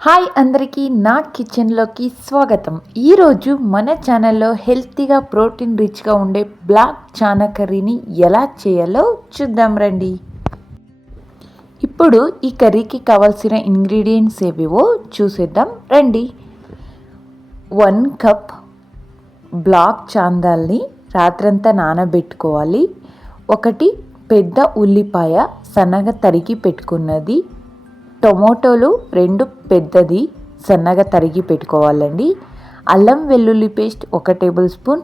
Hi అందరికీ నా కిచెన్లోకి స్వాగతం. ఈరోజు మన ఛానల్లో హెల్తీగా ప్రోటీన్ రిచ్గా ఉండే బ్లాక్ చానా కర్రీని ఎలా చేయాలో చూద్దాం రండి. ఇప్పుడు ఈ కర్రీకి కావాల్సిన ఇంగ్రీడియంట్స్ ఏవేవో చూసేద్దాం రండి. వన్ కప్ బ్లాక్ చాందాల్ని రాత్రంతా నానబెట్టుకోవాలి. ఒకటి పెద్ద ఉల్లిపాయ సన్నగా తరిగి పెట్టుకున్నది. టొమాటోలు రెండు పెద్దది సన్నగా తరిగి పెట్టుకోవాలండి. అల్లం వెల్లుల్లి పేస్ట్ ఒక టేబుల్ స్పూన్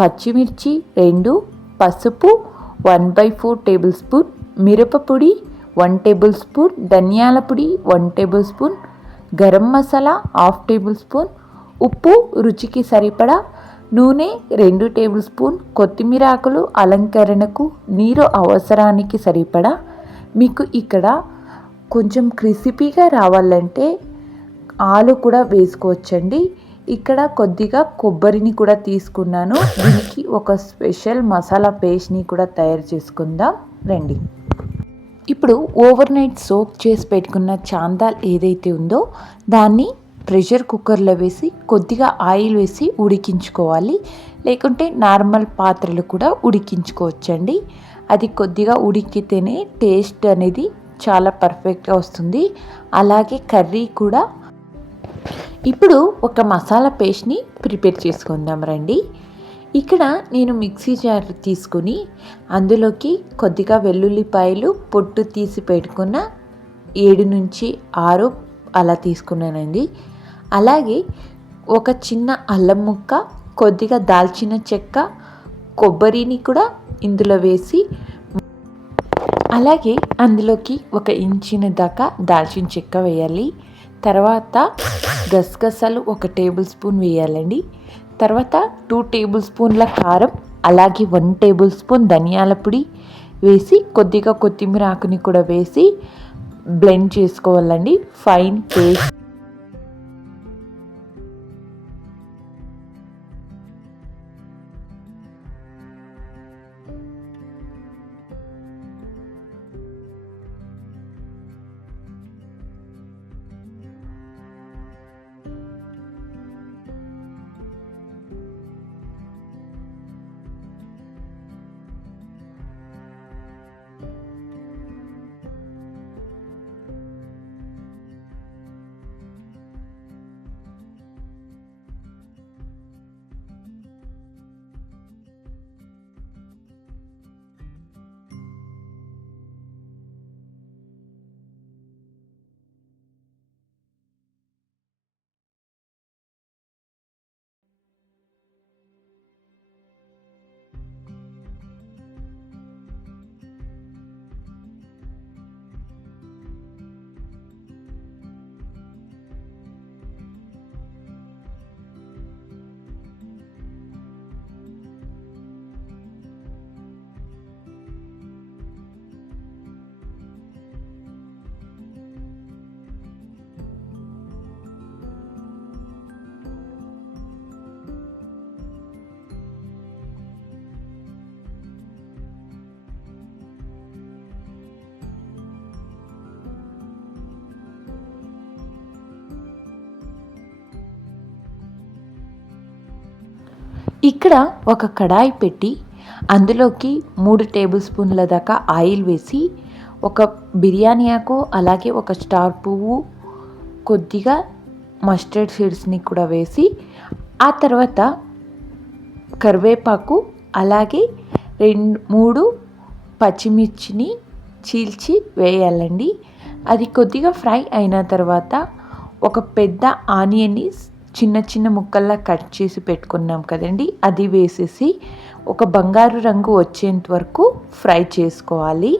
పచ్చిమిర్చి రెండు పసుపు one by four tablespoon మిరపపొడి వన్ టేబుల్ స్పూన్ ధనియాల పొడి one tablespoon garam masala half tablespoon ఉప్పు రుచికి సరిపడా నూనె రెండు టేబుల్ స్పూన్ కొత్తిమీర ఆకులు అలంకరణకు నీరు అవసరానికి సరిపడా. మీకు ఇక్కడ కొంచెం క్రిసిపీగా రావాలంటే ఆలు కూడా వేసుకోవచ్చండి. ఇక్కడ కొద్దిగా కొబ్బరిని కూడా తీసుకున్నాను. దీనికి ఒక స్పెషల్ మసాలా పేస్ట్ని కూడా తయారు చేసుకుందాం. రండి. ఇప్పుడు ఓవర్ నైట్ సోక్ చేసి పెట్టుకున్న చాందాల్ ఏదైతే ఉందో దాన్ని ప్రెషర్ కుక్కర్లో వేసి కొద్దిగా ఆయిల్ వేసి ఉడికించుకోవాలి. లేకుంటే నార్మల్ పాత్రలు కూడా ఉడికించుకోవచ్చండి. అది కొద్దిగా ఉడికితేనే టేస్ట్ అనేది చాలా పర్ఫెక్ట్గా వస్తుంది. అలాగే కర్రీ కూడా. ఇప్పుడు ఒక మసాలా పేస్ట్ని ప్రిపేర్ చేసుకుందాం రండి. ఇక్కడ నేను మిక్సీ జార్ తీసుకుని అందులోకి కొద్దిగా వెల్లుల్లిపాయలు పొట్టు తీసి పెట్టుకున్న ఏడు నుంచి ఆరు అలా తీసుకున్నానండి. అలాగే ఒక చిన్న అల్లం ముక్క కొద్దిగా దాల్చిన చెక్క కొబ్బరిని కూడా ఇందులో వేసి అలాగే అందులోకి ఒక ఇంచిన దాకా దాల్చిన చెక్క వేయాలి. తర్వాత గసగసాలు ఒక టేబుల్ స్పూన్ వేయాలండి. తర్వాత టూ టేబుల్ స్పూన్ల కారం అలాగే వన్ టేబుల్ స్పూన్ ధనియాల పొడి వేసి కొద్దిగా కొత్తిమీర ఆకుని కూడా వేసి బ్లెండ్ చేసుకోవాలండి. ఫైన్ పేస్ట్ ఇక్కడ ఒక కడాయి పెట్టి అందులోకి మూడు టేబుల్ స్పూన్ల దాకా ఆయిల్ వేసి ఒక బిర్యానీ ఆకు అలాగే ఒక స్టార్ పువ్వు కొద్దిగా మస్టర్డ్ సీడ్స్ని కూడా వేసి ఆ తర్వాత కరివేపాకు అలాగే రెండు మూడు పచ్చిమిర్చిని చీల్చి వేయాలండి. అది కొద్దిగా ఫ్రై అయిన తర్వాత ఒక పెద్ద ఆనియన్ని చిన్న చిన్న ముక్కల్లా కట్ చేసి పెట్టుకున్నాం కదండి. అది వేసేసి ఒక బంగారు రంగు వచ్చేంత వరకు ఫ్రై చేసుకోవాలి.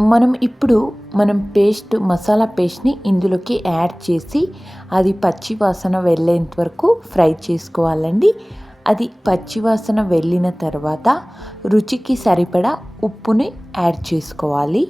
మనం ఇప్పుడు మనం పేస్ట్ మసాలా పేస్ట్ని ఇందులోకి యాడ్ చేసి అది పచ్చి వాసన వెళ్ళేంత వరకు ఫ్రై చేసుకోవాలండి. అది పచ్చివాసన వెళ్ళిన తర్వాత రుచికి సరిపడా ఉప్పుని యాడ్ చేసుకోవాలి.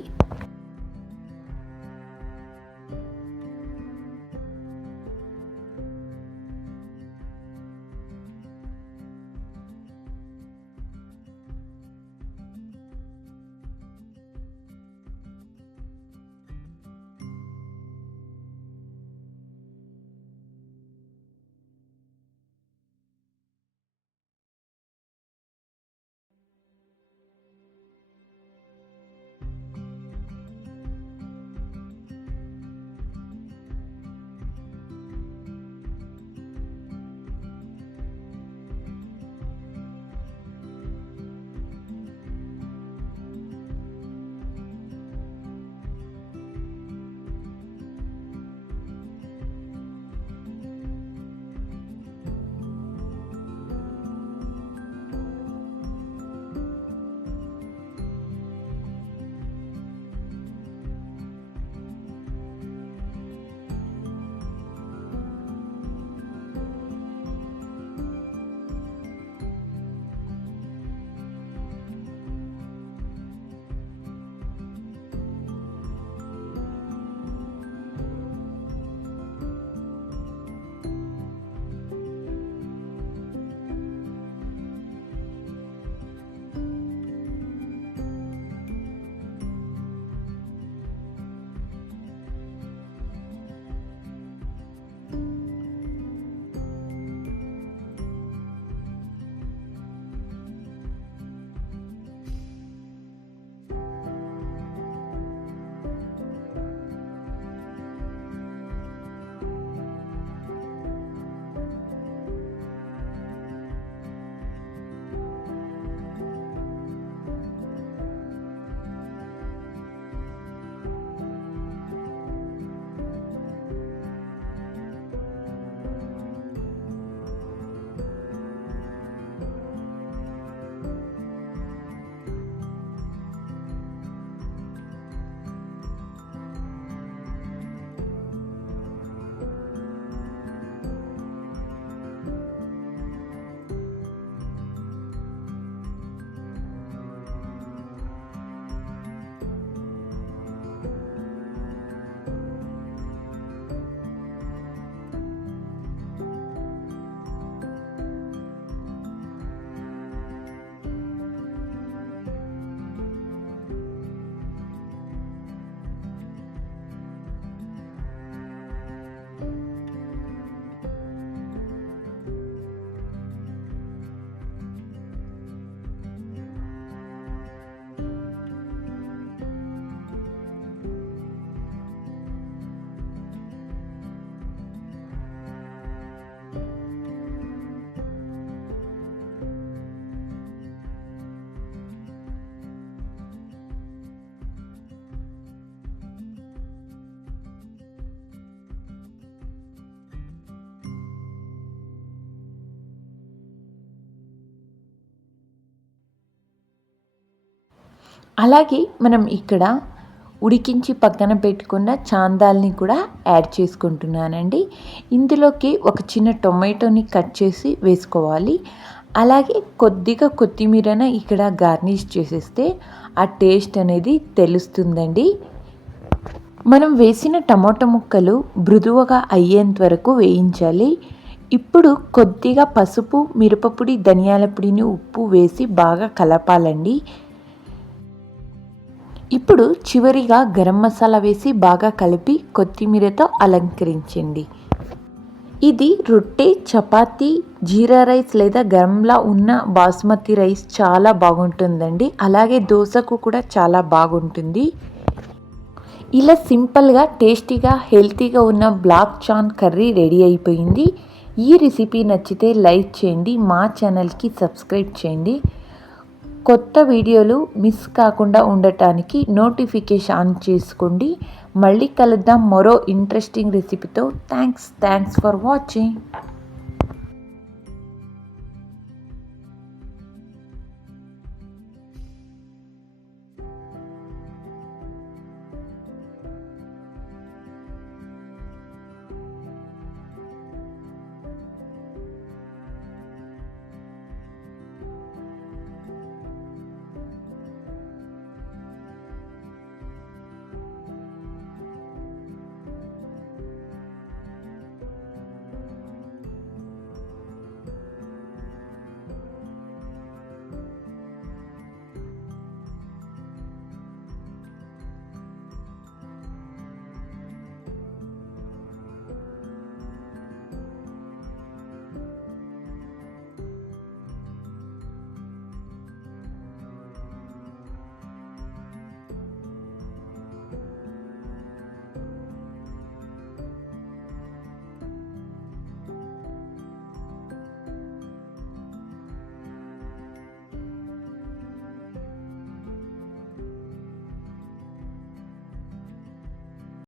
అలాగే మనం ఇక్కడ ఉడికించి పక్కన పెట్టుకున్న చాందాల్ని కూడా యాడ్ చేసుకుంటున్నానండి. ఇందులోకి ఒక చిన్న టొమాటోని కట్ చేసి వేసుకోవాలి. అలాగే కొద్దిగా కొత్తిమీరన ఇక్కడ గార్నిష్ చేసేస్తే ఆ టేస్ట్ అనేది తెలుస్తుందండి. మనం వేసిన టమాటో ముక్కలు మృదువుగా అయ్యేంత వరకు వేయించాలి. ఇప్పుడు కొద్దిగా పసుపు మిరపపొడి ధనియాల పొడిని ఉప్పు వేసి బాగా కలపాలండి. ఇప్పుడు చివరిగా గరం మసాలా వేసి బాగా కలిపి కొత్తిమీరతో అలంకరించండి. ఇది రొట్టె చపాతి జీరా రైస్ లేదా గరంలా ఉన్న బాస్మతి రైస్ చాలా బాగుంటుందండి. అలాగే దోశకు కూడా చాలా బాగుంటుంది. ఇలా సింపుల్గా టేస్టీగా హెల్తీగా ఉన్న బ్లాక్ చాన్ కర్రీ రెడీ అయిపోయింది. ఈ రెసిపీ నచ్చితే లైక్ చేయండి మా ఛానల్కి సబ్స్క్రైబ్ చేయండి. కొత్త వీడియోలు మిస్ కాకుండా ఉండటానికి నోటిఫికేషన్ ఆన్ చేసుకోండి. మళ్ళీ కలుద్దాం మరో ఇంట్రెస్టింగ్ రెసిపీతో. థ్యాంక్స్. Thanks for watching.